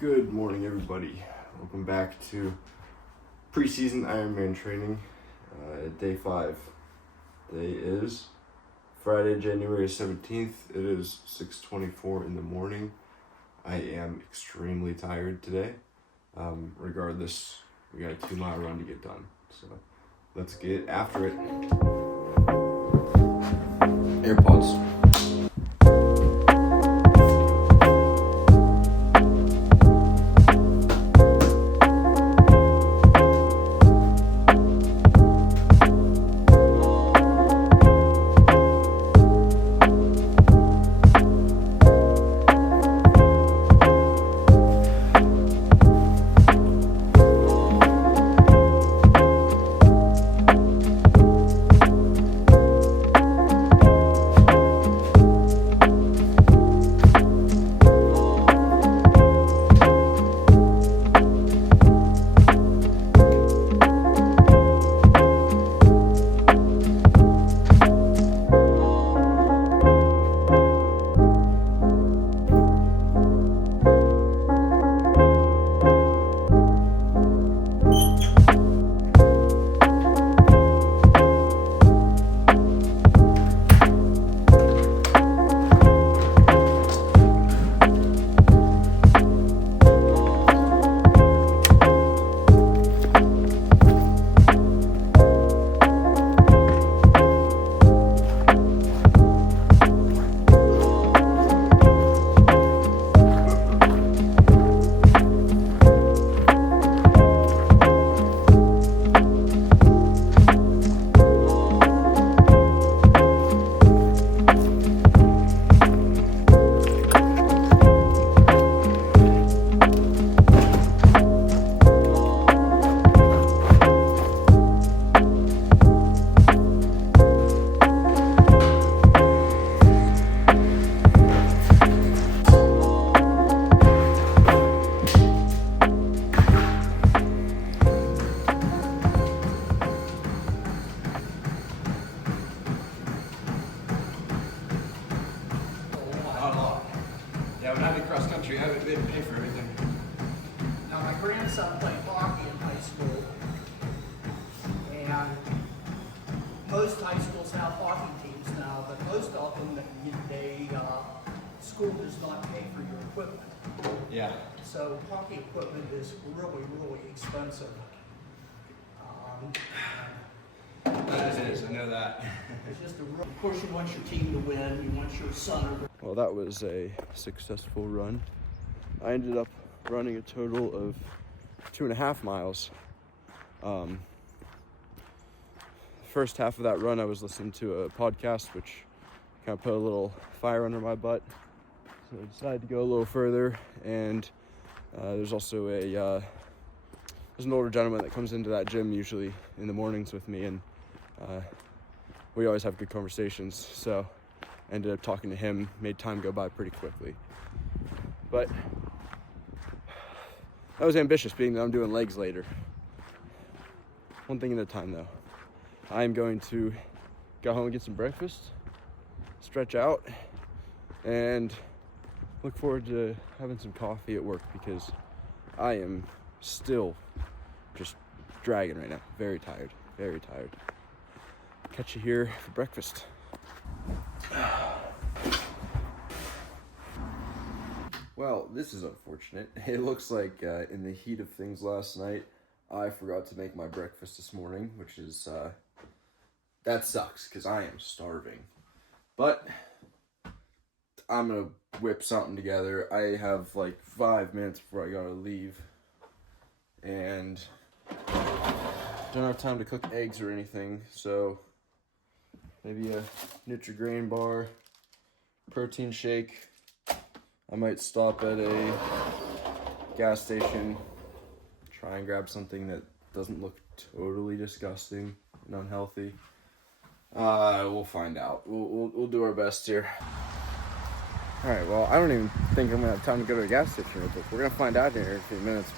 Good morning, everybody. Welcome back to preseason Ironman training, day 5. Today is Friday, January 17th. It is 6:24 in the morning. I am extremely tired today. Regardless, we got a 2-mile run to get done. So let's get after it. AirPods. Yeah, when I'm in cross country, I haven't been pay for everything. Now, my grandson played hockey in high school, and most high schools have hockey teams now, but most of them, school does not pay for your equipment. Yeah. So hockey equipment is really, really expensive. That is, I know that. It's just of course, you want your team to win, you want your son or Well, that was a successful run. I ended up running a total of 2.5 miles. First half of that run, I was listening to a podcast, which kind of put a little fire under my butt. So I decided to go a little further, and there's also there's an older gentleman that comes into that gym usually in the mornings with me, and we always have good conversations. So I ended up talking to him, made time go by pretty quickly. But that was ambitious, being that I'm doing legs later. One thing at a time, though. I'm going to go home and get some breakfast, stretch out, and look forward to having some coffee at work, because I am still just dragging right now. Very tired, very tired. Catch you here for breakfast. Well, this is unfortunate. It looks like in the heat of things last night, I forgot to make my breakfast this morning, which is, that sucks, because I am starving. But I'm going to whip something together. I have like 5 minutes before I gotta leave, and don't have time to cook eggs or anything, so maybe a Nutri-Grain bar, protein shake. I might stop at a gas station, try and grab something that doesn't look totally disgusting and unhealthy. We'll find out. We'll do our best here. All right, well, I don't even think I'm gonna have time to go to a gas station real quick. We're gonna find out here in a few minutes,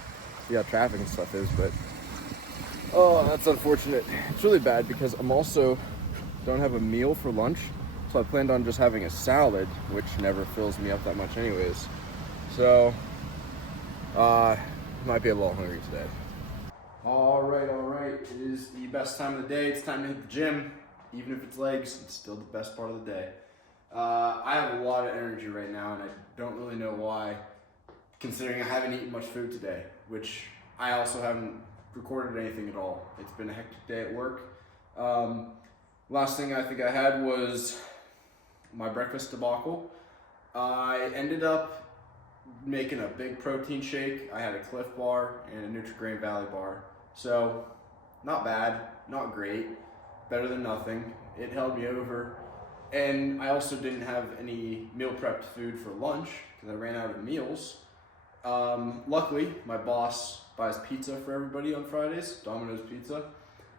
see how traffic and stuff is, but oh, that's unfortunate. It's really bad because I'm also don't have a meal for lunch, so I planned on just having a salad, which never fills me up that much anyways. So Might be a little hungry today. All right. It is the best time of the day. It's time to hit the gym. Even if it's legs, it's still the best part of the day. I have a lot of energy right now, and I don't really know why, considering I haven't eaten much food today, which I also haven't recorded anything at all. It's been a hectic day at work. Last thing I think I had was my breakfast debacle. I ended up making a big protein shake. I had a Cliff Bar and a Nutri-Grain Valley Bar. So, not bad, not great, better than nothing. It held me over. And I also didn't have any meal prepped food for lunch because I ran out of meals. Luckily, my boss buys pizza for everybody on Fridays, Domino's Pizza.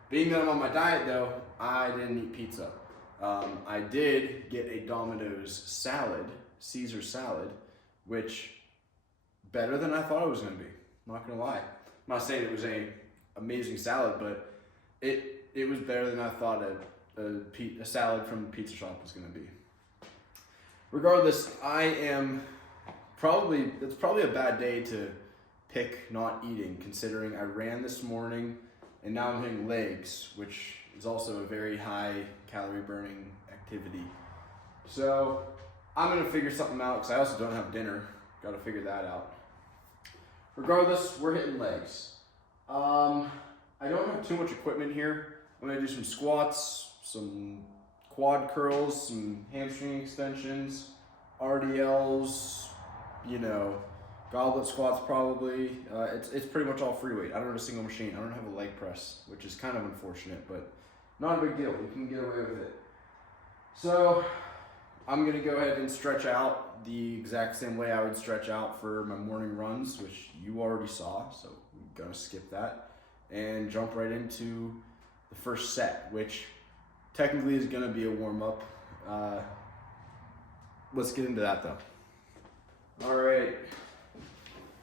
Being that I'm on my diet though, I didn't eat pizza. I did get a Domino's salad, Caesar salad, which better than I thought it was gonna be. I'm not gonna lie. I'm not saying it was a amazing salad, but it was better than I thought a salad from the pizza shop was gonna be. Regardless, it's probably a bad day to pick not eating, considering I ran this morning and now I'm hitting legs, which is also a very high calorie burning activity. So I'm gonna figure something out because I also don't have dinner. Gotta figure that out. Regardless, we're hitting legs. I don't have too much equipment here. I'm gonna do some squats, some quad curls, some hamstring extensions, RDLs, goblet squats probably. It's pretty much all free weight. I don't have a single machine. I don't have a leg press, which is kind of unfortunate, but not a big deal. You can get away with it. So I'm gonna go ahead and stretch out the exact same way I would stretch out for my morning runs, which you already saw, so we're gonna skip that and jump right into the first set, which technically is gonna be a warm-up. Let's get into that though. All right.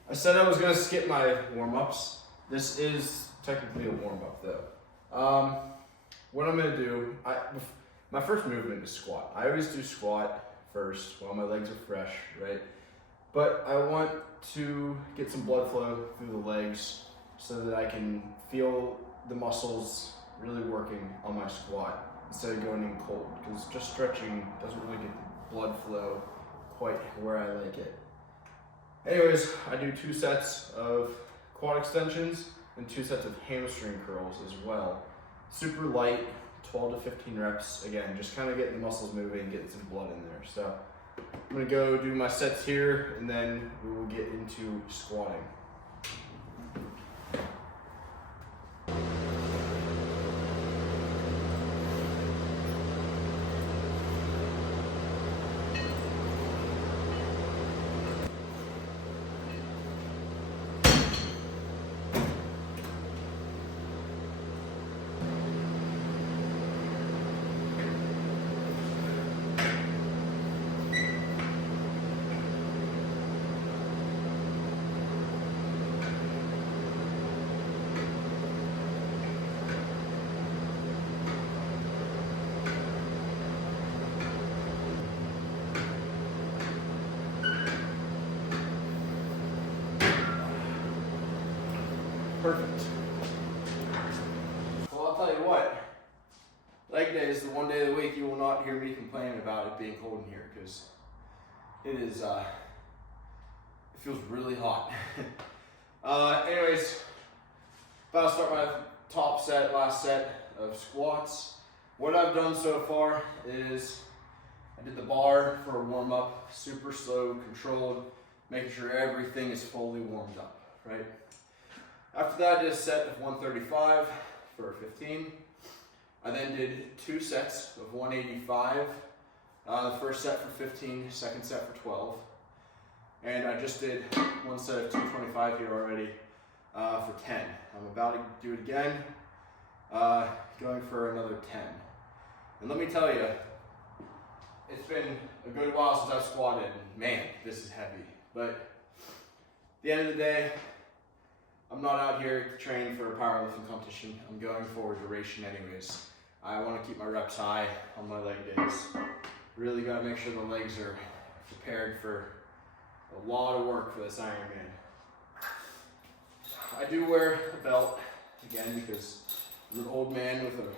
I said I was gonna skip my warm-ups. This is technically a warm-up though. What I'm gonna do, my first movement is squat. I always do squat first while my legs are fresh, right? But I want to get some blood flow through the legs so that I can feel the muscles really working on my squat instead of going in cold, because just stretching doesn't really get the blood flow quite where I like it. Anyways, I do 2 sets of quad extensions and 2 sets of hamstring curls as well. Super light, 12 to 15 reps. Again, just kind of getting the muscles moving, getting some blood in there. So I'm gonna go do my sets here and then we will get into squatting. Perfect. Well, I'll tell you what, leg day is the one day of the week you will not hear me complain about it being cold in here, because it is, it feels really hot. Anyways, about to start my last set of squats. What I've done so far is I did the bar for a warm up, super slow, controlled, making sure everything is fully warmed up, right? After that, I did a set of 135 for 15. I then did 2 sets of 185. The first set for 15, second set for 12. And I just did 1 set of 225 here already for 10. I'm about to do it again, going for another 10. And let me tell you, it's been a good while since I've squatted, and man, this is heavy. But at the end of the day, I'm not out here to train for a powerlifting competition. I'm going for duration anyways. I want to keep my reps high on my leg days. Really got to make sure the legs are prepared for a lot of work for this Ironman. I do wear a belt, again, because I'm an old man with a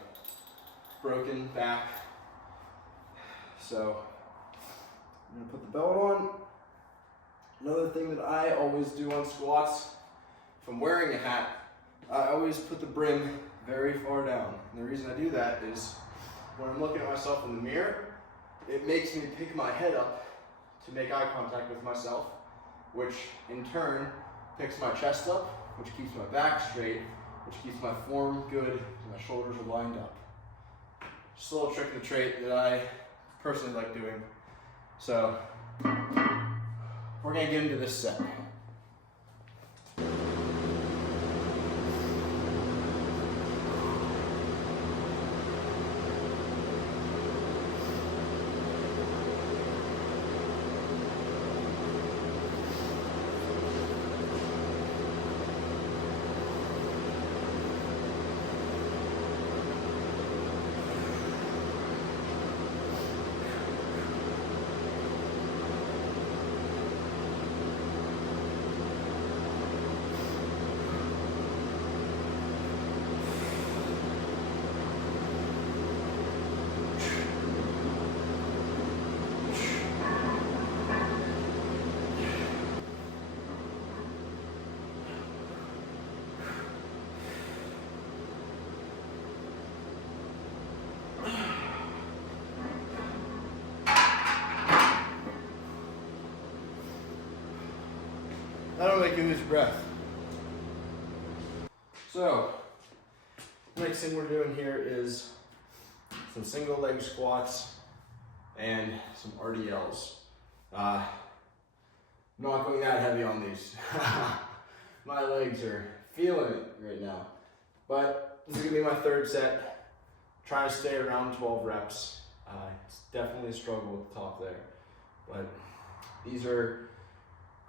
broken back. So I'm gonna put the belt on. Another thing that I always do on squats, if I'm wearing a hat, I always put the brim very far down. And the reason I do that is when I'm looking at myself in the mirror, it makes me pick my head up to make eye contact with myself, which in turn picks my chest up, which keeps my back straight, which keeps my form good, and my shoulders are lined up. Just a little trick of the trade that I personally like doing. So we're gonna get into this set. That'll make you lose breath. So, next thing we're doing here is some single leg squats and some RDLs. I'm not going that heavy on these. My legs are feeling it right now. But this is gonna be my third set. Trying to stay around 12 reps. It's definitely a struggle at the top there. But these are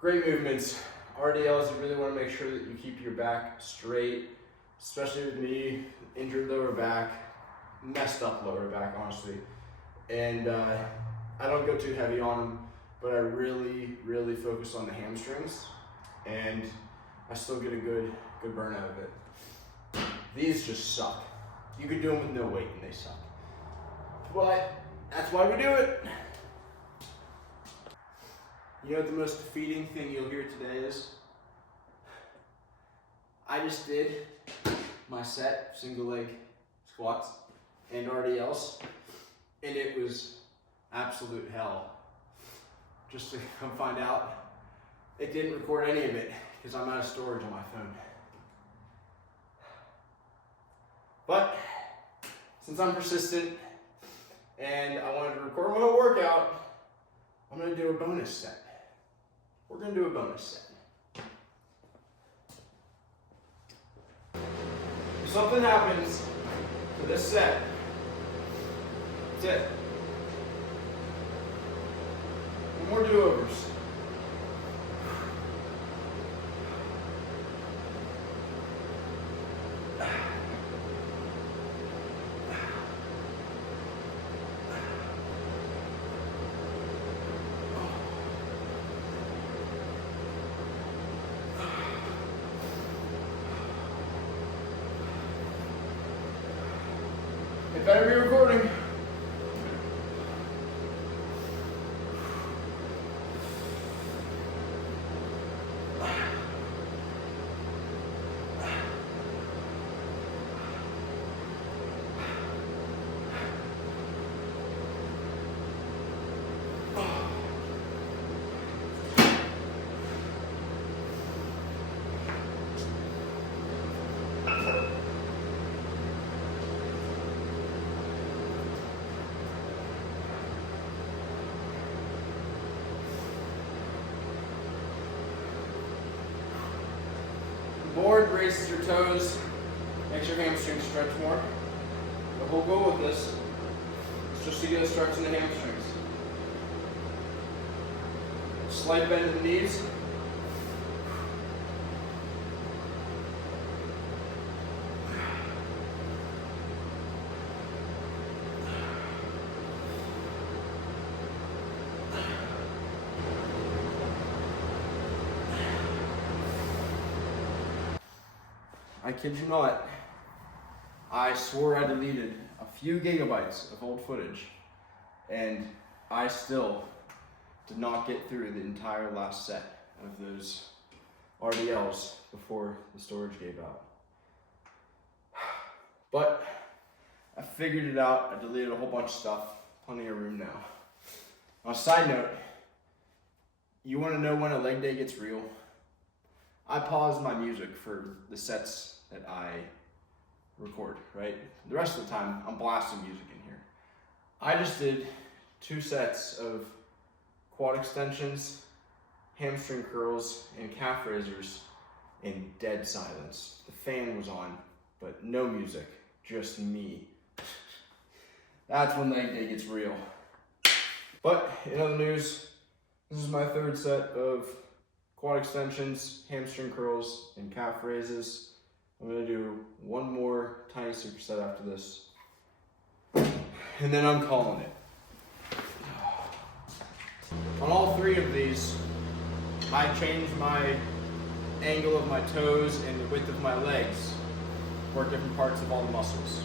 great movements. RDLs, you really want to make sure that you keep your back straight, especially with me, injured lower back, messed up lower back, honestly. And I don't go too heavy on them, but I really focus on the hamstrings, and I still get a good burn out of it. These just suck. You could do them with no weight and they suck. But that's why we do it. You know what the most defeating thing you'll hear today is? I just did my set, single leg squats and RDLs, and it was absolute hell. Just to come find out, it didn't record any of it because I'm out of storage on my phone. But since I'm persistent and I wanted to record my whole workout, I'm gonna do a bonus set. We're gonna do a bonus set. If something happens to this set, that's it. No more do-overs. It better be recording. Board raises your toes, makes your hamstrings stretch more. The whole goal with this is just to get a stretch in the hamstrings. Slight bend in the knees. I kid you not, I swore I deleted a few gigabytes of old footage, and I still did not get through the entire last set of those RDLs before the storage gave out. But I figured it out. I deleted a whole bunch of stuff. Plenty of room now. On a side note, you want to know when a leg day gets real? I pause my music for the sets that I record, right? The rest of the time, I'm blasting music in here. I just did 2 sets of quad extensions, hamstring curls, and calf raisers in dead silence. The fan was on, but no music, just me. That's when leg day gets real. But in other news, this is my 3rd set of quad extensions, hamstring curls, and calf raises. I'm gonna do 1 more tiny superset after this, and then I'm calling it. On all 3 of these, I changed my angle of my toes and the width of my legs, work different parts of all the muscles.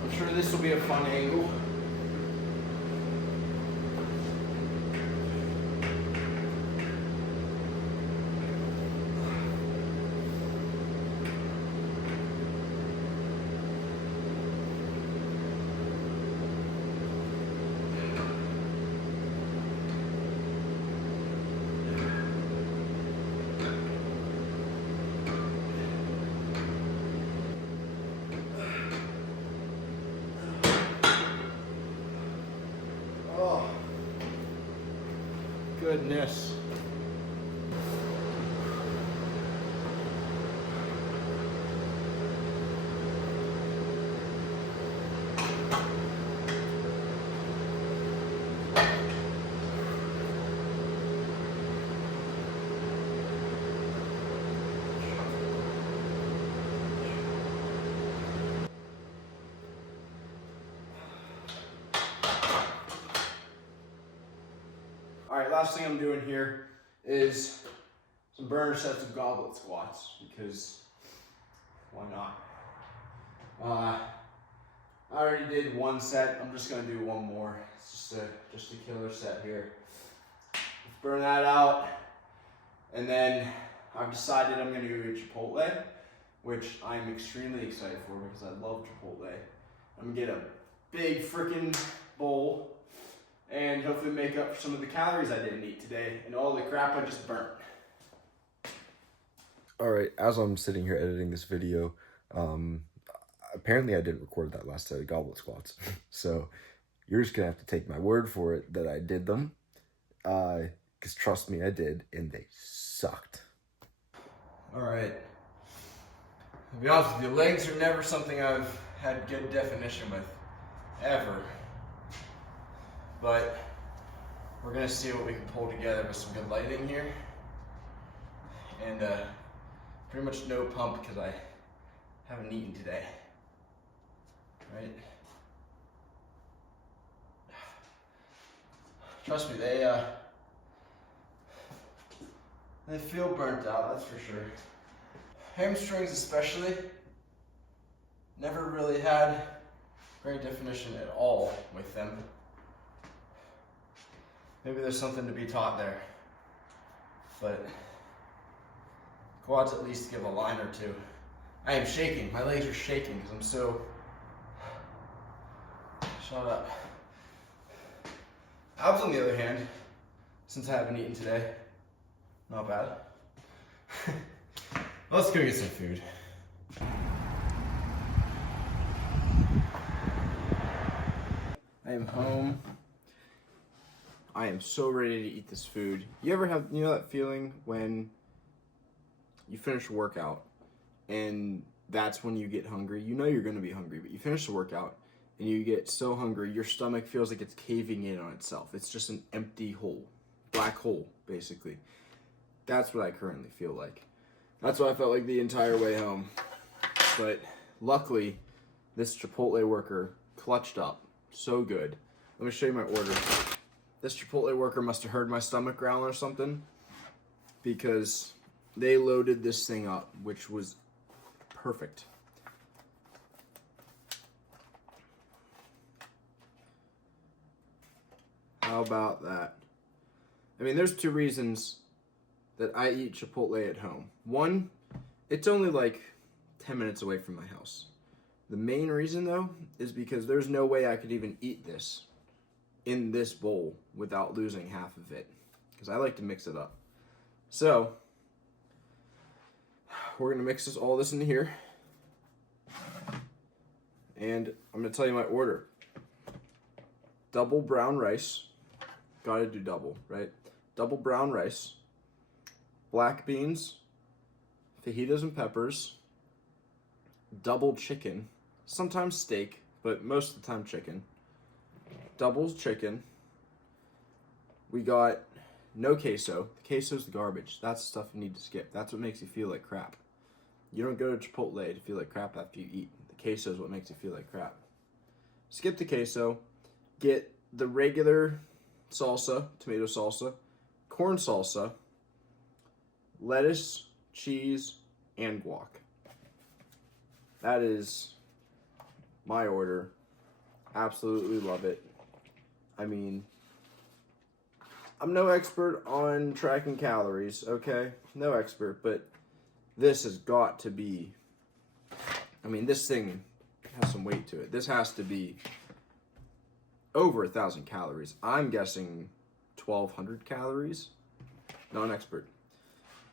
I'm sure this will be a fun angle. Oh, goodness. All right, last thing I'm doing here is some burner sets of goblet squats, because why not? I already did 1 set. I'm just gonna do 1 more. It's just a killer set here. Let's burn that out, and then I've decided I'm gonna go get Chipotle, which I'm extremely excited for because I love Chipotle. I'm gonna get a big freaking bowl and hopefully make up for some of the calories I didn't eat today and all the crap I just burnt. All right, as I'm sitting here editing this video, apparently I didn't record that last set of goblet squats. So you're just gonna have to take my word for it that I did them. Because trust me, I did, and they sucked. All right. To be honest with you, legs are never something I've had good definition with, ever. But we're gonna see what we can pull together with some good lighting here. And pretty much no pump because I haven't eaten today, right? Trust me, they feel burnt out, that's for sure. Hamstrings especially, never really had great definition at all with them. Maybe there's something to be taught there, but quads at least give a line or 2. I am shaking, my legs are shaking because I'm so, shut up. Abs on the other hand, since I haven't eaten today, not bad. Let's go get some food. I am home. I am so ready to eat this food. You ever have, that feeling when you finish a workout and that's when you get hungry? You know you're gonna be hungry, but you finish the workout and you get so hungry, your stomach feels like it's caving in on itself. It's just an empty hole, black hole, basically. That's what I currently feel like. That's what I felt like the entire way home. But luckily, this Chipotle worker clutched up so good. Let me show you my order. This Chipotle worker must have heard my stomach growl or something, because they loaded this thing up, which was perfect. How about that? I mean, there's two reasons that I eat Chipotle at home. One, it's only like 10 minutes away from my house. The main reason, though, is because there's no way I could even eat this in this bowl without losing half of it, because I like to mix it up. So, we're going to mix all this in here, and I'm going to tell you my order. Double brown rice. Gotta do double, right? Double brown rice, black beans, fajitas and peppers, double chicken, sometimes steak, but most of the time chicken, doubles chicken. We got no queso. The queso's the garbage. That's the stuff you need to skip. That's what makes you feel like crap. You don't go to Chipotle to feel like crap after you eat. The queso is what makes you feel like crap. Skip the queso. Get the regular salsa, tomato salsa, corn salsa, lettuce, cheese, and guac. That is my order. Absolutely love it. I mean, I'm no expert on tracking calories, okay? No expert, but this has got to be, I mean, this thing has some weight to it. This has to be over 1,000 calories. I'm guessing 1,200 calories. Not an expert,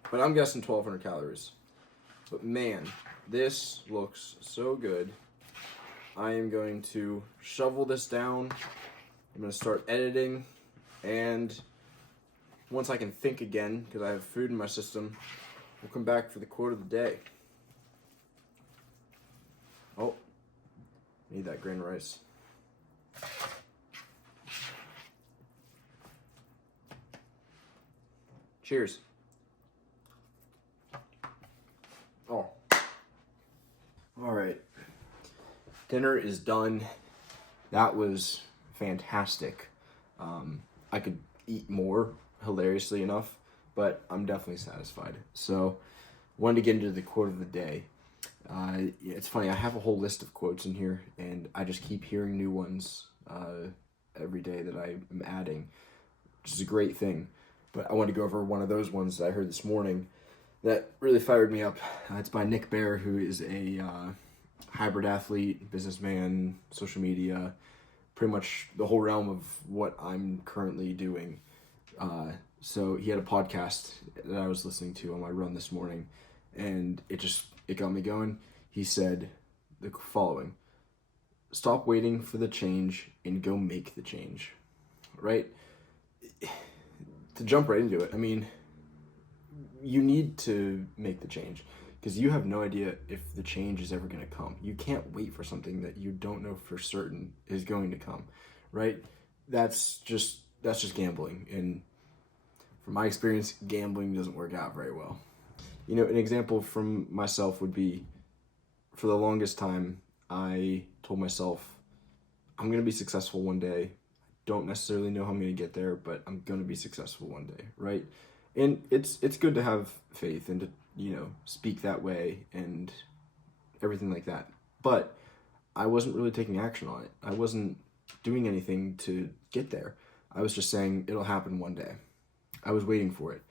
but I'm guessing 1,200 calories. But man, this looks so good. I am going to shovel this down. I'm going to start editing, and once I can think again, because I have food in my system, we'll come back for the quote of the day. Oh, need that grain of rice. Cheers. Oh. All right. Dinner is done. That was fantastic. I could eat more, hilariously enough, but I'm definitely satisfied. So, wanted to get into the quote of the day. It's funny, I have a whole list of quotes in here, and I just keep hearing new ones every day that I am adding, which is a great thing. But I wanted to go over one of those ones that I heard this morning that really fired me up. It's by Nick Bear, who is a hybrid athlete, businessman, social media, pretty much the whole realm of what I'm currently doing. So he had a podcast that I was listening to on my run this morning, and it got me going. He said the following: stop waiting for the change and go make the change. Right? To jump right into it, I mean, you need to make the change, because you have no idea if the change is ever going to come. You can't wait for something that you don't know for certain is going to come, right? That's just gambling, and from my experience, gambling doesn't work out very well. You know, an example from myself would be, for the longest time, I told myself, I'm going to be successful one day. Don't necessarily know how I'm going to get there, but I'm going to be successful one day, right? And it's good to have faith and to, speak that way and everything like that. But I wasn't really taking action on it. I wasn't doing anything to get there. I was just saying it'll happen one day. I was waiting for it.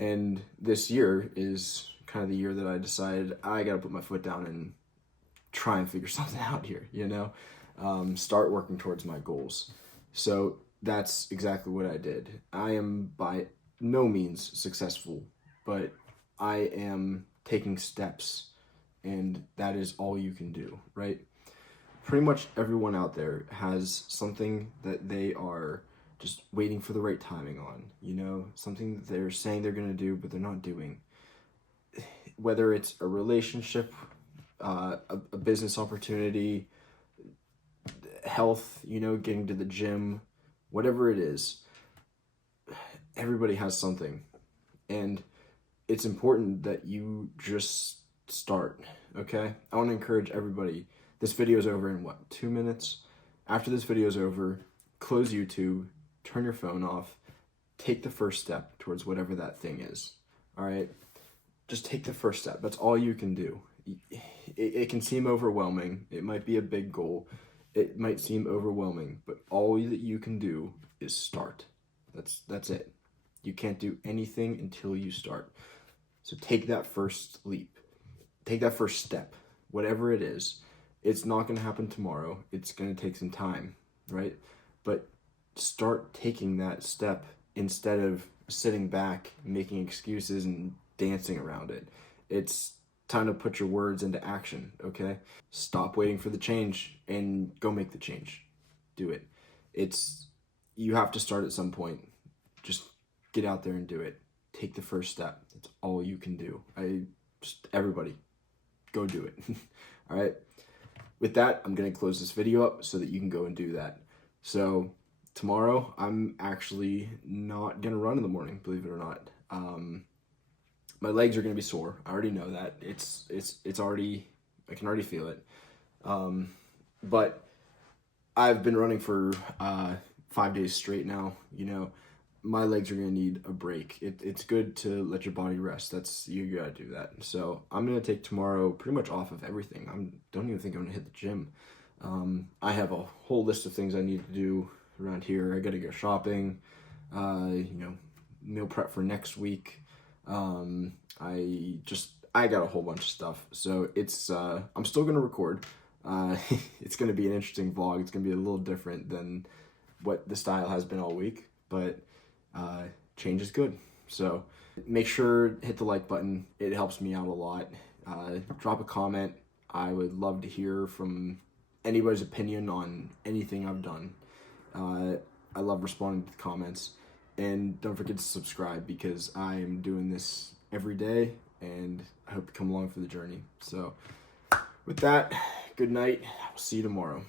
And this year is kind of the year that I decided I got to put my foot down and try and figure something out here, start working towards my goals. So that's exactly what I did. I am by no means successful, but I am taking steps, and that is all you can do, right? Pretty much everyone out there has something that they are just waiting for the right timing on, something that they're saying they're going to do, but they're not doing. Whether it's a relationship, a business opportunity, health, getting to the gym, whatever it is, everybody has something. And it's important that you just start, okay? I want to encourage everybody. This video is over in what, 2 minutes? After this video is over, close YouTube, turn your phone off, take the first step towards whatever that thing is, all right? Just take the first step. That's all you can do. It can seem overwhelming. It might be a big goal. It might seem overwhelming, but all that you can do is start. That's it. You can't do anything until you start. So take that first leap. Take that first step. Whatever it is, it's not going to happen tomorrow. It's going to take some time, right? But start taking that step instead of sitting back, making excuses and dancing around it. It's time to put your words into action, okay? Stop waiting for the change and go make the change. Do it. You have to start at some point. Just get out there and do it. Take the first step. That's all you can do. Everybody, go do it. All right? With that, I'm going to close this video up so that you can go and do that. So tomorrow, I'm actually not going to run in the morning, believe it or not. My legs are going to be sore. I already know that. It's already, I can already feel it. But I've been running for 5 days straight now. You know, my legs are going to need a break. It's good to let your body rest. You got to do that. So I'm going to take tomorrow pretty much off of everything. Don't even think I'm going to hit the gym. I have a whole list of things I need to do around here. I got to go shopping, meal prep for next week. I got a whole bunch of stuff. So I'm still going to record. It's going to be an interesting vlog. It's going to be a little different than what the style has been all week, but change is good. So make sure hit the like button. It helps me out a lot. Drop a comment. I would love to hear from anybody's opinion on anything I've done. I love responding to the comments. And don't forget to subscribe because I am doing this every day and I hope you come along for the journey. So with that, good night. I'll see you tomorrow.